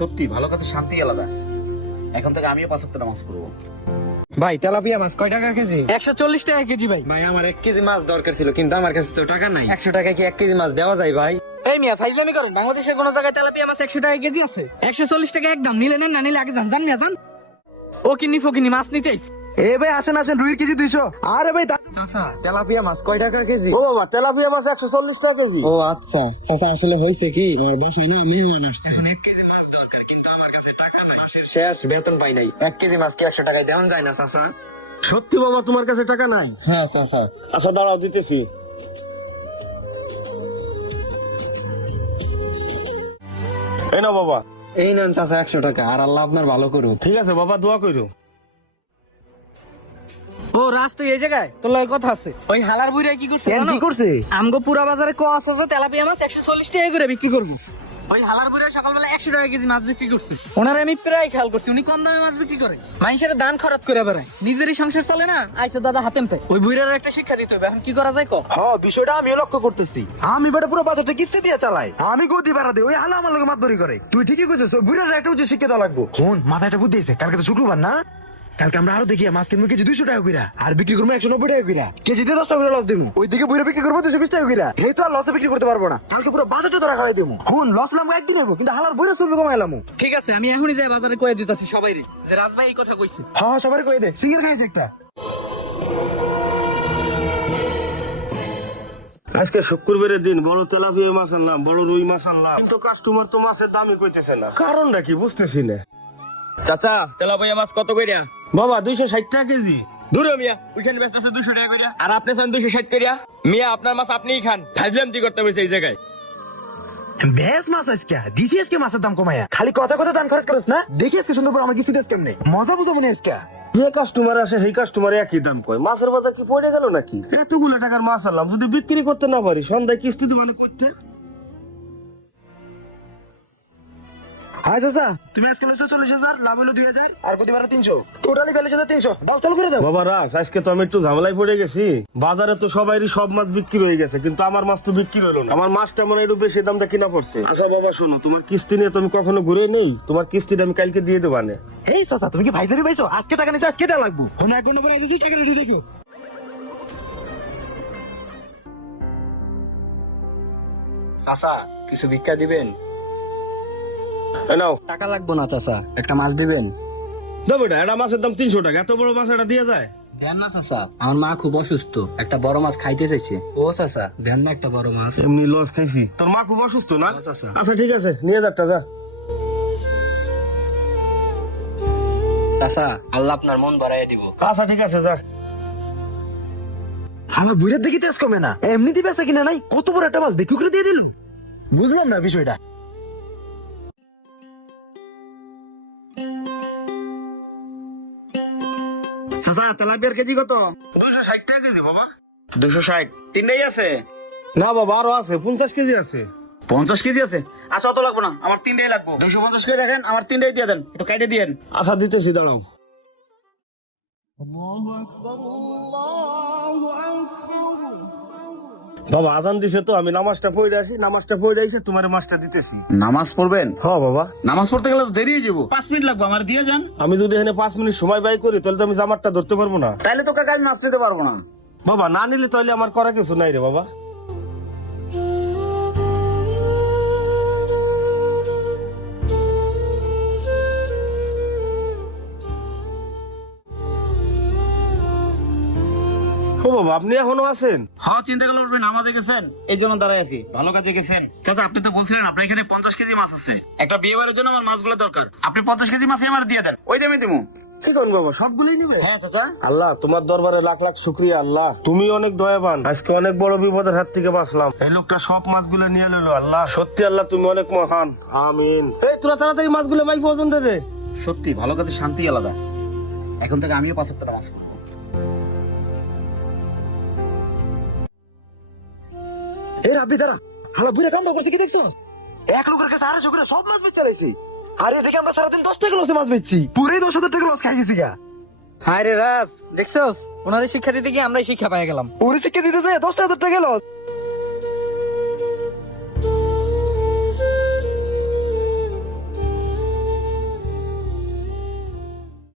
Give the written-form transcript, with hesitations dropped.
সত্যি ভালো কাছে শান্তি আলাদা। এখন থেকে আমিও 5 ওয়াক্ত নামাজ পড়বো। ভাই তেলাপিয়া মাছ কয় টাকা কেজি? 140 টাকা কেজি ভাই। ভাই আমার 1 কেজি মাছ দরকার ছিল, কিন্তু আমার কাছে তো টাকা নাই। 100 টাকা কি 1 কেজি মাছ দেওয়া যায় ভাই? এই মিয়া ফাইজলামি করেন, বাংলাদেশের কোন জায়গায় তেলাপিয়া মাছ 100 টাকা কেজি আছে? 140 টাকা একদম। নিলে নেন, না নিলে আগে যান মিয়া যান। ও কিনি ফকিনি মাছ নিতে আইছে। এ ভাই আসেন আসেন, রুইর কেজি 200। আরে ভাই চাচা তেলাপিয়া মাছ কয় টাকা কেজি? ও বাবা, তেলাপিয়া মাছ 140 টাকা কেজি। ও আচ্ছা চাচা, আসলে হয়েছে কি আমার বাসায় না মেহমান আসছে, এখন 1 কেজি মাছ দরকার, কিন্তু আমার কাছে টাকা নাই। মাসের শেষ, বেতন পাই নাই। 1 কেজি মাছ কি 100 টাকায় দেওয়া যায় না চাচা? সত্যি বাবা, তোমার কাছে টাকা নাই? হ্যাঁ চাচা। আচ্ছা দাঁড়াও, দিতেছি। এই না বাবা। এই নেন চাচা 100 টাকা, আর আল্লাহ আপনার ভালো করুক। ঠিক আছে বাবা, দোয়া করো। ও রাজ তো এই জায়গায় তোর লাগে কথা আছে। ওই হালার বুইরা কি করছে কেন, জানো? কি করছে? আমগো পুরা বাজারে কো আছে যে তেলাপিয়া মাছ 140 টাকা করে বিক্রি করব। ওই হালার বুইরা সকালবেলা 100 টাকা কেজি মাছ বিক্রি করছে। ওনারে আমি প্রায় খেয়াল করছি, উনি কম দামে মাছ বিক্রি করে, মানুষের দান খরচ করে বেড়ায়, নিজেরই সংসার চলে না। আইসা দাদা হাতেম তাই ওই বুইরার একটা শিক্ষা দিতে হবে। এখন কি করা যায় কো? হ্যাঁ বিষয়টা আমিও লক্ষ্য করতেছি। আমি বেটা পুরো বাজারটা কিস্তি দিয়ে চালাই, আমি গদি ভাড়া দিই, ওই হালা আমার লগে মাতবরি করে। তুই ঠিকই কইছিস, ওই বুড়ার একটা উচিত শিক্ষা দেওয়া লাগবো। শোন, মাথায় একটা বুদ্ধি আছে, কালকে তো শুক্রবার না, কালকে আমরা আরো দেখি মাছ কিনবো কেজি 200 টাকা কইরা, আর বিক্রি করবো 190 টাকা কইরা। কেজিতে 10 টাকা করে লস দিবো, ওইদিকে বুড়া বিক্রি করবো 220 টাকা কইরা। এই তো আর লসে বিক্রি করতে পারবো না, কালকে পুরো বাজারটা ধরা খাওয়াই দেবো। শুন, লস লাম একদিন হইব, কিন্তু হালার বুড়া চলবে কমাইলাম। ঠিক আছে, আমি এখনই যাই বাজারে কয়ে দিতেছি সবাইরে যে রাজ ভাই এই কথা কইছে। হ্যাঁ সবাই কয়ে দে, সিগার খাইছে একটা। আজকে শুক্রবারের দিন বড় তেলাপিয়া মাছ আনলাম, বড় রুই মাছ আনলাম, কিন্তু কাস্টমার তো মাছের দামই কইতেছে না। কারণটা কি বুঝতেছি না। চাচা তেলাপিয়া মাছ কত কইরা? বাবা 260 টাকা কেজি। দূরে মিয়া, ওইখানে বেচতেছে 200 টাকা কইরা, আর আপনি চান 260 কইরা। মিয়া আপনার মাছ আপনিই খান, ফাজলামতি করতে বসে এই জায়গায়। বেশ মাছ আজকে দিছি, আজকে মাছের দাম কমায়া, খালি কথা কথা দান খরচ করিস না। দেখি আজকে সুন্দর করে আমার কিস্তি দেশ কেমনে, মজা বুঝা মনে আজকে। যে কাস্টমার আসে সেই কাস্টমার একই দাম কয়। মাছের বাজার কি পড়ে গেল নাকি? এতগুলো টাকার মাছ আনলাম, যদি বিক্রি করতে না পারি সন্ধ্যায় কিস্তি তো মানে করতে। হ্যাঁ চাচা, তুমি আজকে লইছো 40,000, লাভ হলো 2,000, আর প্রতিবার 300, টোটালি 42,300। দাও চালু করে দাও। বাবা রাস, আজকে তো আমি একটু ঝামেলায় পড়ে গেছি। বাজারে তো সবারই সব মাছ বিক্রি হয়ে গেছে, কিন্তু আমার মাছ তো বিক্রি হলো না। আমার মাছটা মনে হয় একটু বেশি দামটা কিনা পড়ছে। আচ্ছা বাবা শোনো, তোমার কিস্তি নিয়ে তুমি কখনো ঘুরে নেই, তোমার কিস্তিটা আমি কালকে দিয়ে দেবো। এই চাচা, তুমি কি ভাইজাবি পাইছো? আজকে টাকা নিছো, আজকে দেওয়া লাগবো। হ্যাঁ 1 ঘন্টা পরে আইতেছি, টাকা রেডি রেখো। চাচা কিছু ভিক্ষা দিবেন? নাও টাকা লাগবো না চাচা, একটা মাছ দিবেন। দেবো এটা, একটা মাছের দাম 300 টাকা, এত বড় মাছ এটা দিয়ে যায়? দেন না চাচা, আমার মা খুব অসুস্থ, একটা বড় মাছ খাইতে চাইছে। ও চাচা দেন না একটা বড় মাছ। এমনি লস খাইছি। তোর মা খুব অসুস্থ না? চাচা। আচ্ছা ঠিক আছে, নিয়ে যাচ্টা যা। চাচা আল্লাহ আপনার মন বাড়াইয়া দিব। আচ্ছা ঠিক আছে যা। আমার বুড়ের দেখি তেজ কমে না, এমনিতে বেচা কিনা নাই, কত বড় একটা মাছ বিক্রি করে দিয়ে দিল। বুঝলাম না বিষয়টা। চাচা তেলাপিয়ার কেজি কত? 260 টাকা কেজি বাবা। 260। তিনটাই আছে? না বাবা আরো আছে, 50 কেজি আছে। 50 কেজি আছে? আচ্ছা অত লাগবো না, আমার 3টাই লাগবো। 250 করে রাখেন, আমার 3টাই দিয়ে দেন, একটু কাইটে দিয়েন। আচ্ছা দিতেছি, দাঁড়াও। বাবা আজান দিছে তো, আমি নামাজটা পড়ে আসি, নামাজটা পড়ে এসে তোমার মাছটা দিতেছি। নামাজ পড়বেন? হ্যাঁ বাবা। নামাজ পড়তে গেলে তো দেরি হয়ে যাবো, 5 মিনিট লাগবে, আমার দিয়ে যান। আমি যদি এখানে 5 মিনিট সময় ব্যয় করি তাহলে তো আমি জামারটা ধরতে পারবো না। তাইলে তো কাকা আমি মাছ নিতে পারবো না। বাবা না নিলে তাহলে আমার করা কিছু নাই রে বাবা। ও বাবা আপনি এখনো আছেন? হ্যাঁ চিন্তা করলে উঠবেন, নামাজে গেছেন এই জন্য দাঁড়ায় আছি, ভালো কাজে গেছেন। চাচা আপনি তো বলছিলেন আপনার এখানে 50 কেজি মাছ আছে, একটা বিয়ে বাড়ির জন্য আমার মাছগুলো দরকার, আপনি 50 কেজি মাছই আমার দিয়ে দেন, ওই দামে দেবো। কি কোন বাবা সবগুলোই নিবে? হ্যাঁ চাচা। আল্লাহ তোমার দরবারে লাখ লাখ শুকরিয়া। আল্লাহ তুমি অনেক দয়াবান, আজকে অনেক বড় বিপদের হাত থেকে বাঁচলাম। এই লোকটা সব মাছগুলো নিয়ে এলো। আল্লাহ সত্যি আল্লাহ তুমি অনেক মহান। আমিন। এই তোরা তাড়াতাড়ি মাছগুলো মাইক ওজন দে রে। সত্যি ভালো কাজে শান্তি আলাদা। এখন থেকে আমিও 5 ওয়াক্ত নামাজ পড়বো। এই রাব্বি দাঁড়া, হালা বুড়া কামড়া করছে কি দেখছো? এক লোকের কাছে 250 করে সব মাছ বেচ চালাইছি, আর এদিকে আমরা সারাদিন 10 টাকা লসে মাছ বেচছি, পুরো 10,000 টাকা লস খাই গেছি গা। হায় রে রাজ, দেখছস ওনারে শিক্ষা দিতে গিয়ে আমরাই শিক্ষা পেয়ে গেলাম। ওরে শিক্ষা দিতেছে 10,000 টাকা লস।